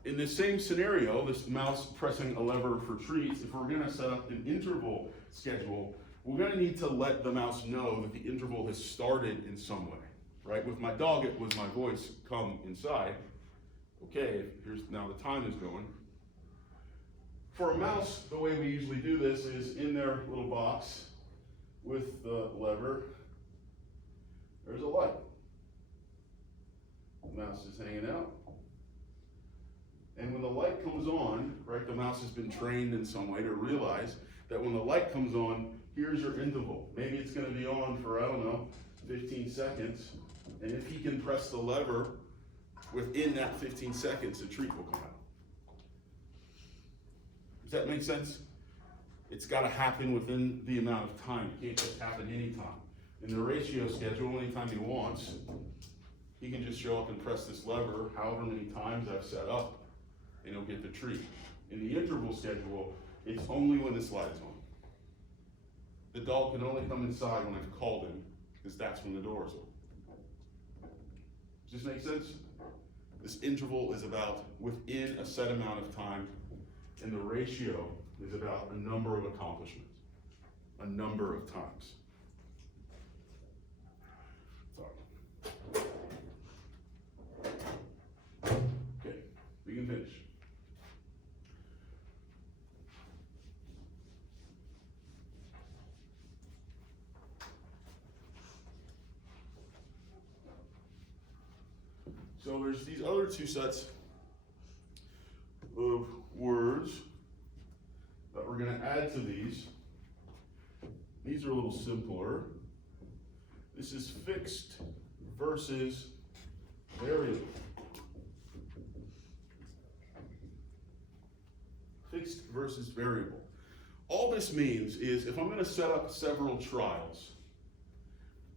In this same scenario, this mouse pressing a lever for treats, if we're gonna set up an interval schedule, we're gonna need to let the mouse know that the interval has started in some way, right? With my dog, it was my voice, come inside. Okay, here's now the time is going. For a mouse, the way we usually do this is in their little box with the lever, there's a light. The mouse is hanging out. And when the light comes on, right, the mouse has been trained in some way to realize that when the light comes on, here's your interval. Maybe it's gonna be on for, I don't know, 15 seconds. And if he can press the lever within that 15 seconds, a treat will come out. Does that make sense? It's gotta happen within the amount of time. It can't just happen anytime. In the ratio schedule, anytime he wants, he can just show up and press this lever however many times I've set up, and he'll get the treat. In the interval schedule, it's only when this light's on. The dog can only come inside when I've called him, because that's when the door is open. Does this make sense? This interval is about within a set amount of time, and the ratio is about a number of accomplishments, a number of times. Sorry. Okay, we can finish. So there's these other 2 sets of words that we're going to add to these. These are a little simpler. This is fixed versus variable. Fixed versus variable. All this means is if I'm going to set up several trials,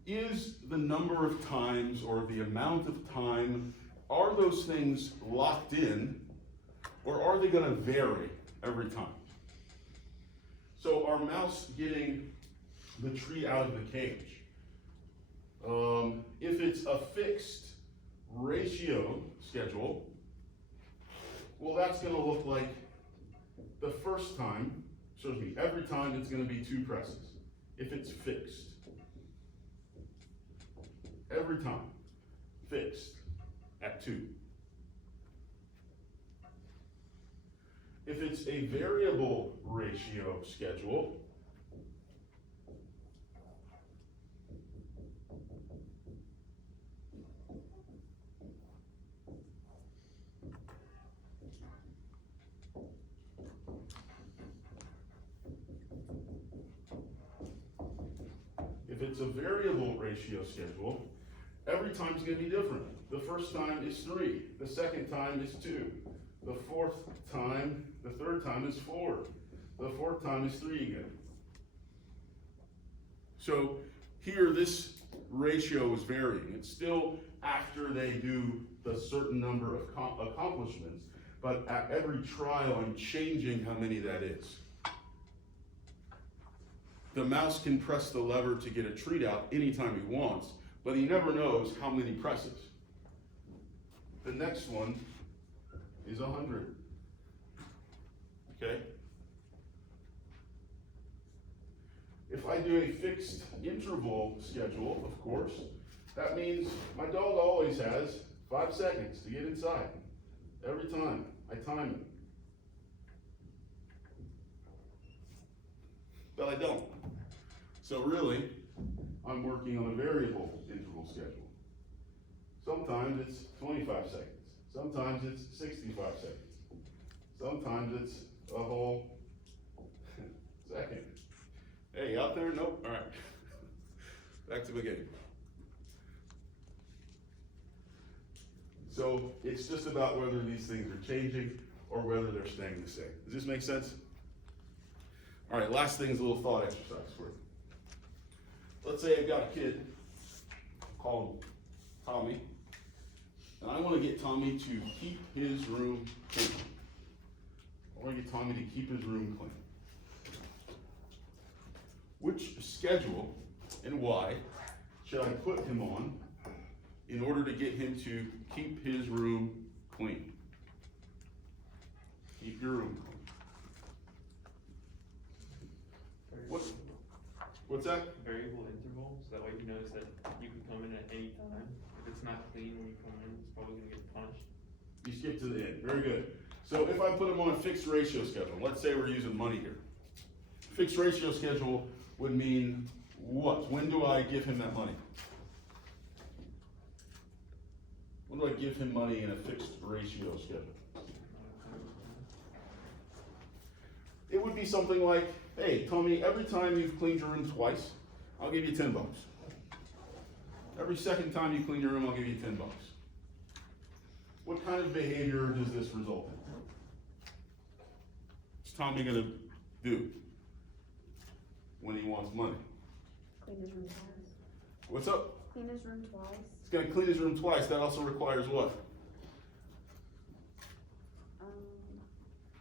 is the number of times or the amount of time, are those things locked in, or are they going to vary every time? So our mouse getting the treat out of the cage. If it's a fixed ratio schedule, well, that's going to look like the first time, every time it's going to be 2 presses. If it's fixed. Every time, fixed at 2. If it's a variable ratio schedule, every time's going to be different. The first time is 3. The second time is 2. The 4th time, the 3rd time is 4. The 4th time is 3 again. So here, this ratio is varying. It's still after they do the certain number of accomplishments, but at every trial, I'm changing how many that is. The mouse can press the lever to get a treat out anytime he wants, but he never knows how many presses. The next one is 100. Okay? If I do a fixed interval schedule, of course, that means my dog always has 5 seconds to get inside. Every time I time it. but I don't. So really, I'm working on a variable interval schedule. Sometimes it's 25 seconds. Sometimes it's 65 seconds. Sometimes it's a whole second. Hey, out there? Nope. All right. Back to the game. So it's just about whether these things are changing or whether they're staying the same. Does this make sense? All right, last thing is a little thought exercise for you. Let's say I've got a kid, call him Tommy, and I want to get Tommy to keep his room clean. I want to get Tommy to keep his room clean. Which schedule and why should I put him on in order to get him to keep his room clean? Keep your room clean. What's that? Variable interval, so that way he knows that you can come in at any time. If it's not clean when you come in, it's probably gonna get punished. You skip to the end, very good. So if I put him on a fixed ratio schedule, let's say we're using money here. Fixed ratio schedule would mean what? When do I give him that money? When do I give him money in a fixed ratio schedule? It would be something like, hey, Tommy, every time you've cleaned your room twice, I'll give you $10. Every second time you clean your room, I'll give you $10. What kind of behavior does this result in? What's Tommy gonna do when he wants money? Clean his room twice. What's up? Clean his room twice. He's gonna clean his room twice. That also requires what?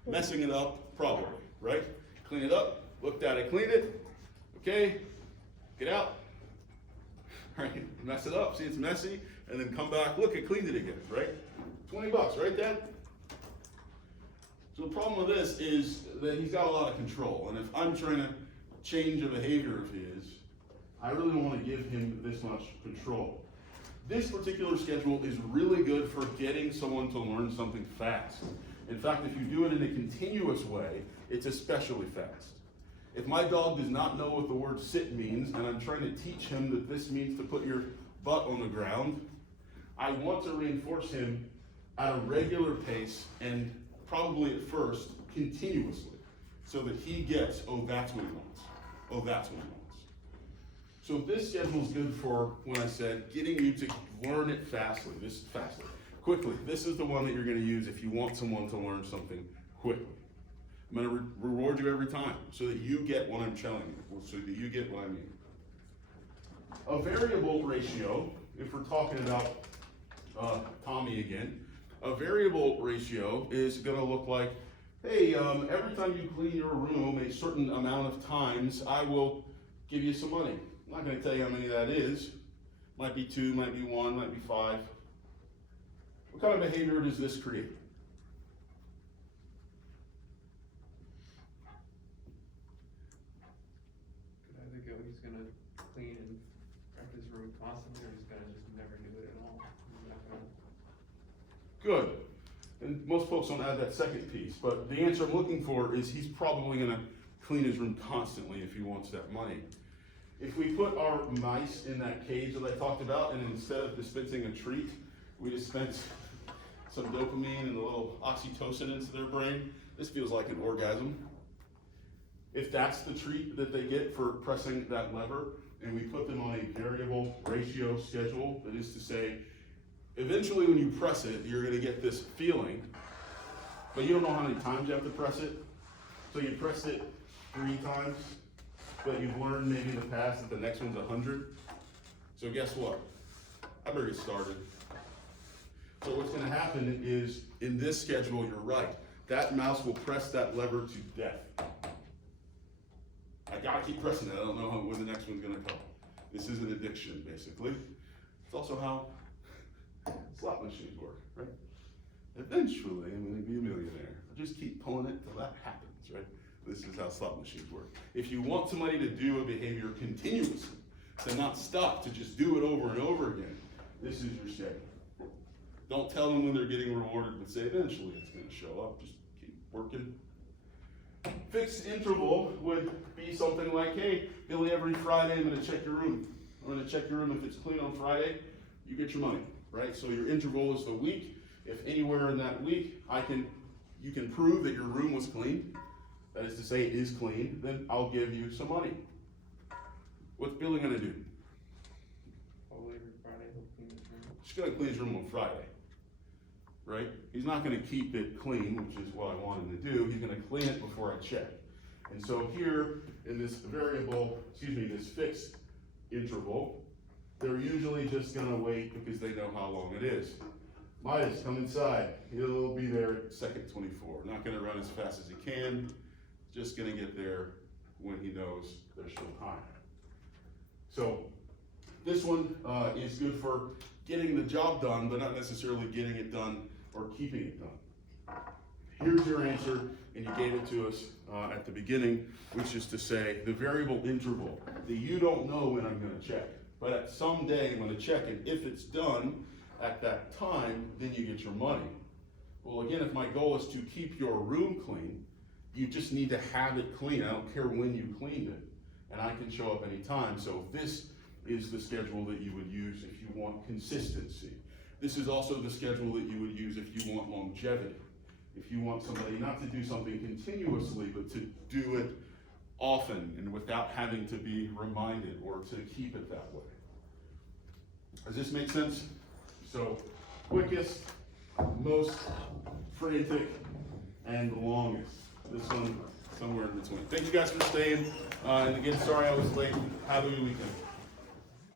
Messing it up properly, right? Clean it up, looked at it, cleaned it, okay, get out, right? Mess it up, see it's messy, and then come back, look, it cleaned it again, right? $20, right, Dad? So the problem with this is that he's got a lot of control, and if I'm trying to change a behavior of his, I really don't want to give him this much control. This particular schedule is really good for getting someone to learn something fast. In fact, if you do it in a continuous way, it's especially fast. If my dog does not know what the word sit means, and I'm trying to teach him that this means to put your butt on the ground, I want to reinforce him at a regular pace and probably at first continuously, so that he gets, oh, that's what he wants. Oh, that's what he wants. So this schedule is good for, when I said, getting you to learn it fastly, quickly. This is the one that you're gonna use if you want someone to learn something quickly. I'm gonna reward you every time, so that you get what I'm telling you, so that you get what I mean. A variable ratio, if we're talking about Tommy again, a variable ratio is gonna look like, hey, every time you clean your room a certain amount of times, I will give you some money. I'm not gonna tell you how many that is. Might be 2, might be 1, might be 5. What kind of behavior does this create? Could either go, he's gonna clean and prep his room constantly, or he's gonna just never do it at all. He's not gonna. Good. And most folks don't add that second piece, but the answer I'm looking for is he's probably gonna clean his room constantly if he wants that money. If we put our mice in that cage that I talked about, and instead of dispensing a treat, we dispense some dopamine and a little oxytocin into their brain, this feels like an orgasm. If that's the treat that they get for pressing that lever, and we put them on a variable ratio schedule, that is to say, eventually when you press it, you're gonna get this feeling, but you don't know how many times you have to press it. So you press it 3 times, but you've learned maybe in the past that the next one's 100. So guess what? I better get started. So what's gonna happen is, in this schedule, you're right. That mouse will press that lever to death. I gotta keep pressing it. I don't know when the next one's gonna come. This is an addiction, basically. It's also how slot machines work, right? Eventually, I'm gonna be a millionaire. I just keep pulling it till that happens, right? This is how slot machines work. If you want somebody to do a behavior continuously, to not stop, to just do it over and over again, this is your schedule. Don't tell them when they're getting rewarded, but say eventually it's gonna show up. Just keep working. Fixed interval would be something like, hey, Billy, every Friday I'm gonna check your room. I'm gonna check your room. If it's clean on Friday, you get your money, right? So your interval is the week. If anywhere in that week you can prove that your room was clean, that is to say it is clean, then I'll give you some money. What's Billy gonna do? Probably every Friday he'll clean his room. He's gonna clean his room on Friday, right? He's not gonna keep it clean, which is what I want him to do. He's gonna clean it before I check. And so here in this this fixed interval, they're usually just gonna wait because they know how long it is. Midas, come inside. He'll be there at second 24. Not gonna run as fast as he can, just gonna get there when he knows there's still time. So this one is good for getting the job done, but not necessarily getting it done or keeping it done. Here's your answer, and you gave it to us at the beginning, which is to say the variable interval that you don't know when I'm gonna check, but at some day I'm gonna check, and if it's done at that time, then you get your money. Well, again, if my goal is to keep your room clean, you just need to have it clean. I don't care when you cleaned it, and I can show up anytime. So this is the schedule that you would use if you want consistency. This is also the schedule that you would use if you want longevity. If you want somebody not to do something continuously, but to do it often and without having to be reminded or to keep it that way. Does this make sense? So, quickest, most frantic, and longest. This one, somewhere in between. Thank you guys for staying. And again, sorry I was late. Have a good weekend.